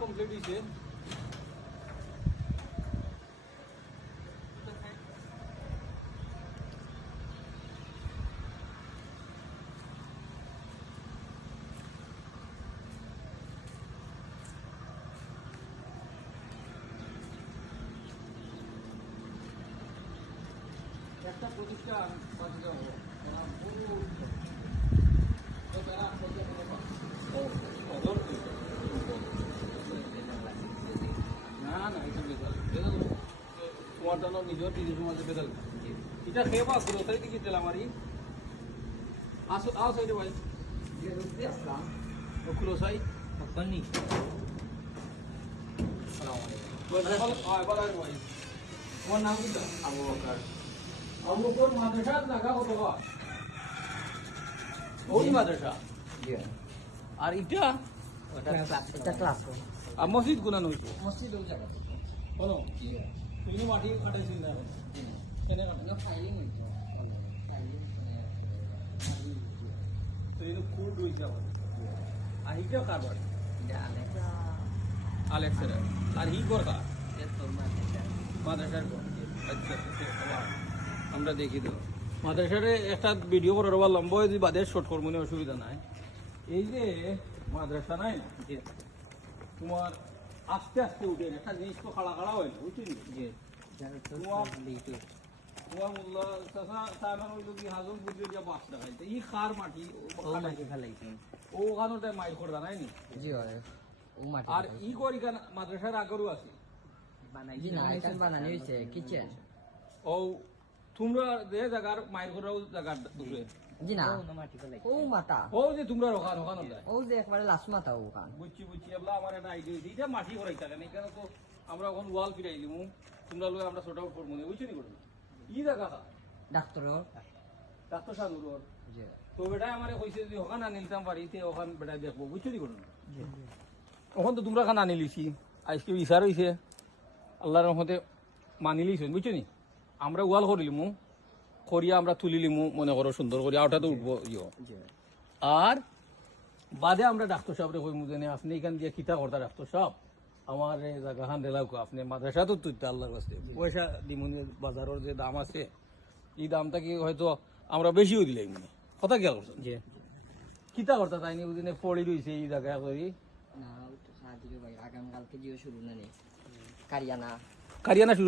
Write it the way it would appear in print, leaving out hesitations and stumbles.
Complete হয়েছে। একটা প্রতিষ্ঠান না না এটা বেদাল তোমার জন্য নিজের নিজের সমাজে বেদাল এটা খেয়ে পাস করো তাই কি তেল আমারই আসো আও সাইডে ভাই খুলো সাই বন্নি তোমার নাম কি? আবু বকর। আবু বকর মাদ্রাসা লাগা কত হয়? ওই মাদ্রাসা আর এটা এটা ক্লাস আর মসজিদ গুনা নইছে মসজিদ ওই জায়গা বলো তুমি মাটি কাটাইছিল না এনে কাটা ফাইলিং হইতো তো এটা কোড হইছে আবার আর এটা কার বাড়ি? আলেক্সের আর হি করকা মাদ্রাসার আচ্ছা আমরা দেখি তো মাদ্রাসারে একটা ভিডিও করার আবার লম্বা হয়ে যদি বাদে শর্ট কর মনে অসুবিধা নাই। এই যে মাদ্রাসা নাই তোমার আস্তে আস্তে উঠে একটা জিনিস তো খাড়া খাড়া হয় না বুঝলি তোমার মোল্লা সাহেবের ওই যদি হাজম বুঝলে যে বাস দেখাইতে ই খার মাটি ও ওখানে মাইর করে জানাই নি আর ই করি মাদ্রাসার আগরও আছে ও তোমরা যে জায়গার মাইর করাও জায়গার দূরে ও যে তোমরা ওখানে ওখানে বুঝছি বুঝছি এবলা আমার একটা আইডিয়া হয়েছে এটা মাটি করাই থাকে না এখানে তো আমরা এখন ওয়াল ফিরাই দিমু তোমরা লোক আমরা ছোট আউট করবো বুঝছি নি করবো ই জায়গা ডাক্তার সানুর তো বেটাই আমার কইছে যদি ওখানে আনিলতাম পারিতে ওখানে বেটাই দেখবো বুঝছি নি করবো ওখান তো তোমরা খান আনিলিছি আজকে বিচার হয়েছে আল্লাহর রহমতে মানি লিছ বুঝছো নি আমরা ওয়াল করিলিমু করিয়া আমরা তুলিলিমু মনে করো সুন্দর করিয়া ওটা তো উঠবো আর বাদে আমরা ডাক্তার সাহেবরে কইমু যে আপনি এখান দিয়ে কিতা করতা ডাক্তার সাহেব আমার জায়গা খান দিলাও আপনি মাদ্রাসা তো তুইতে আল্লাহর কাছে পয়সা দিমুনি বাজারের যে দাম আছে এই দামটা কি হয়তো আমরা বেশিও দিলাই মনে কথা কি করছেন যে কিতা করতা তাই নি ওদিনে পড়ি রয়েছে এই জায়গা করি আগামীকালকে জিও শুরু না কারিয়ানা কারিয়ানা